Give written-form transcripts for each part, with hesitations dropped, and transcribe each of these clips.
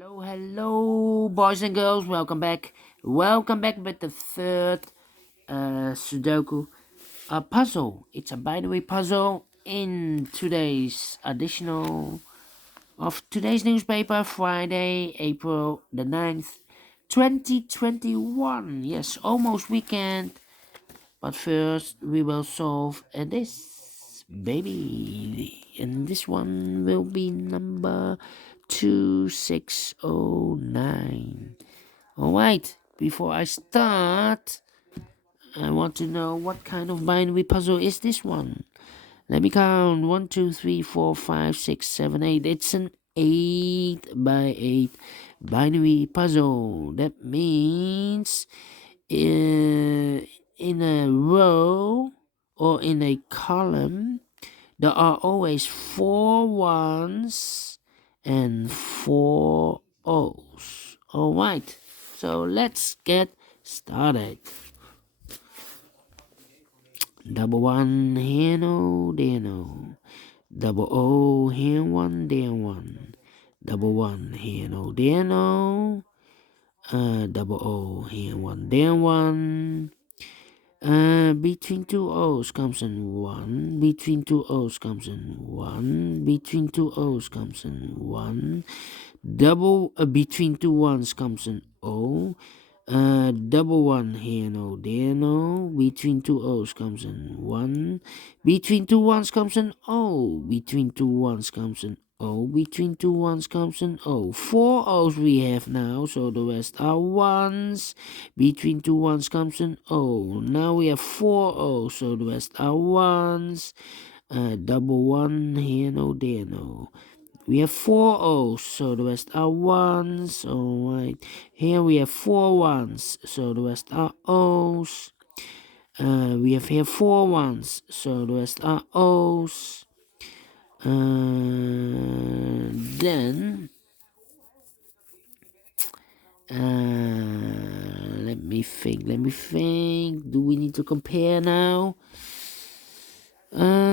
Hello, boys and girls. Welcome back. Welcome back with the third Sudoku puzzle. It's a binary puzzle in today's additional of today's newspaper, Friday, April the 9th, 2021. Yes, almost weekend. But first, we will solve this baby. And this one will be number 2609. Alright, before I start, I want to know what kind of binary puzzle is this one. Let me count. 1, 2, 3, 4, 5, 6, 7, 8. It's an 8 by 8 binary puzzle. That means in a row or in a column, there are always 4 ones and 4 O's. Alright, so let's get started. Double one, here no, there no. Double O, here one, there one. Double one, here no, there no. Double O, here one, there one. Between two O's comes in 1. Between two O's comes in 1. Between two O's comes in 1. Double between two ones comes in O. Double one here no there no. Between two O's comes in 1. Between two ones comes in O. Between two ones comes in O. Between two ones comes in O. 4 O's we have now, so the rest are ones. Between two ones comes in O. Now we have 4 O's, so the rest are ones. Double one here no there no. We have 4 O's, so the rest are ones. Alright. Here we have 4 ones, so the rest are O's. We have here 4 ones, so the rest are O's. Then let me think. Do we need to compare now? Yeah.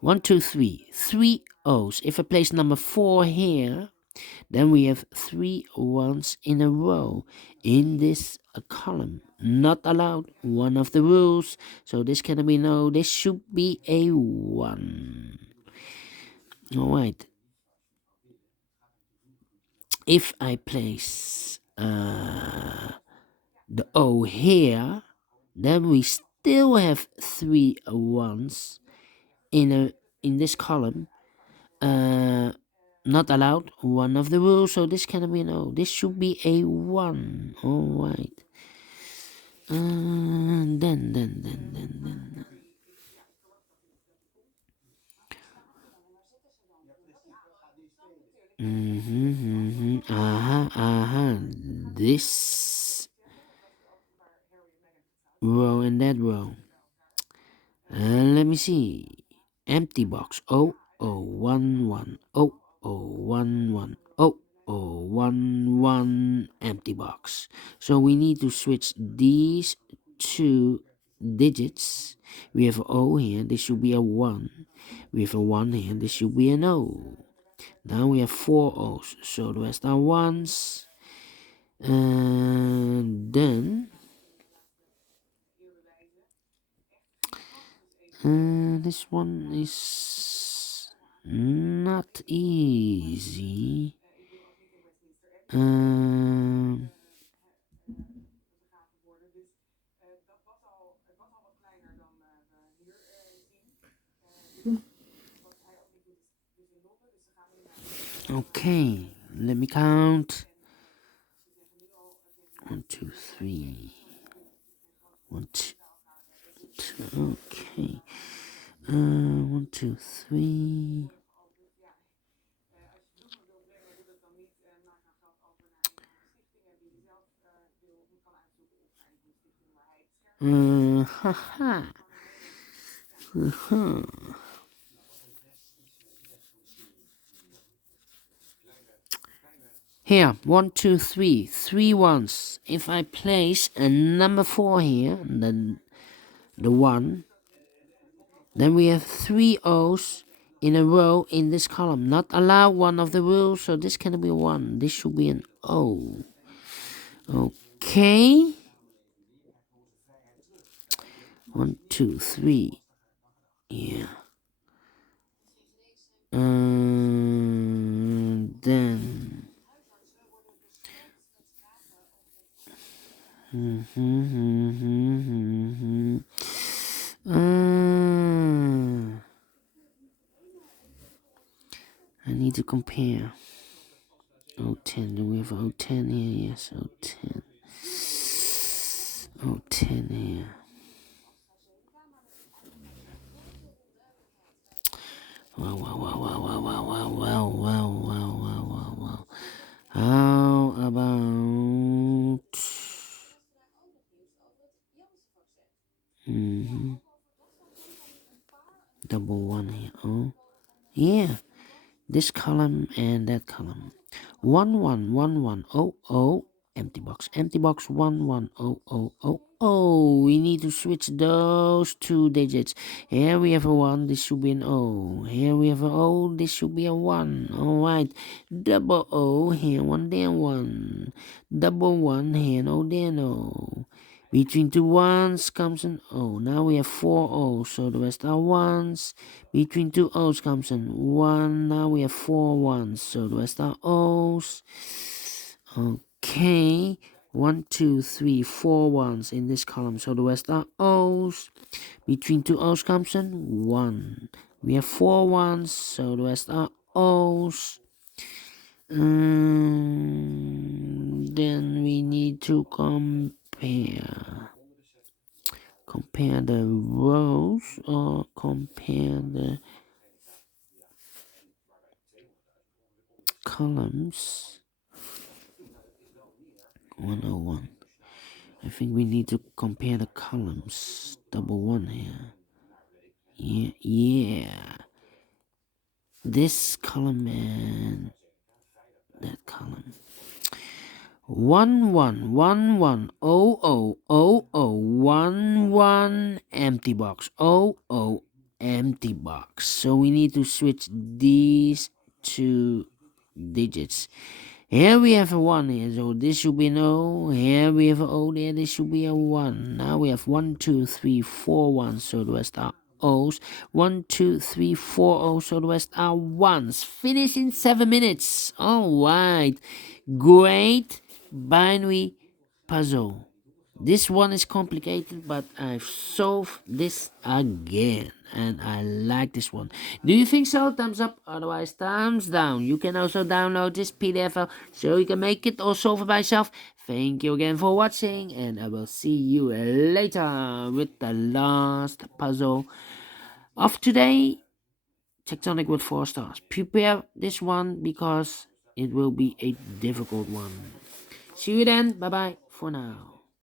1, 2, 3. 3 O's. If I place number 4 here, then we have 3 ones in a row in this column. Not allowed. One of the rules. So this cannot be no. This should be a 1. Alright. If I place the O here, then we still have 3 ones in this column. Not allowed. One of the rules, so this cannot be no. This should be a 1. Alright. Then. This row and that row. Let me see. Empty box. 0011. 0011. 0011. Empty box. So we need to switch these two digits. We have O here. This should be a 1. We have a 1 here. This should be an O. Now we have 4 O's. So the rest are ones. And then this one is not easy. Okay, let me count. 1, 2, 3. 1, 2. Okay. 1, 2, 3. Haha. Here, 1, 2, 3, 3 ones. If I place a number 4 here, then the 1, then we have 3 O's in a row in this column. Not allow one of the rules, so this cannot be 1. This should be an O. Okay. 1, 2, 3. Yeah. Then. I need to compare. 010. Do we have 010 here? Yes, 010. 010 here. Wow. How about double 1 here? Oh, yeah. This column and that column. 1 1 1 1 0 0 empty box 1 1 0 0 0 0. We need to switch those 2 digits. Here we have a 1, this should be an O. Here we have a O, this should be a 1. Alright, double O here, 1 there 1. Double 1 here, no there no. Between 2 ones comes an O. Now we have 4 O's, so the rest are ones. Between 2 O's comes an 1. Now we have 4 ones, so the rest are O's. Okay. 1, 2, 3, 4 ones in this column, so the rest are O's. Between 2 O's comes an 1. We have 4 ones, so the rest are O's. Then we need to compare the rows or compare the columns. 101. I think we need to compare the columns. Double 1 here. Yeah. This column and that column. 1 1 1 1 0 0 0 0 1 1 empty box 0 0 empty box. So we need to switch these 2 digits. Here we have a 1 here, so this should be an O. Here we have an O there, this should be a 1. Now we have 1 2 3 4 ones, so the rest are O's. 1 2 3 4 O's, so the rest are ones. Finish in 7 minutes. Alright. Great binary puzzle. This one is complicated, but I've solved this again, and I like this one. Do you think so? Thumbs up, otherwise thumbs down. You can also download this PDF file so you can make it or solve it by yourself. Thank you again for watching, and I will see you later with the last puzzle of today. Tectonic with 4 stars. Prepare this one because it will be a difficult one. See you then. Bye bye for now.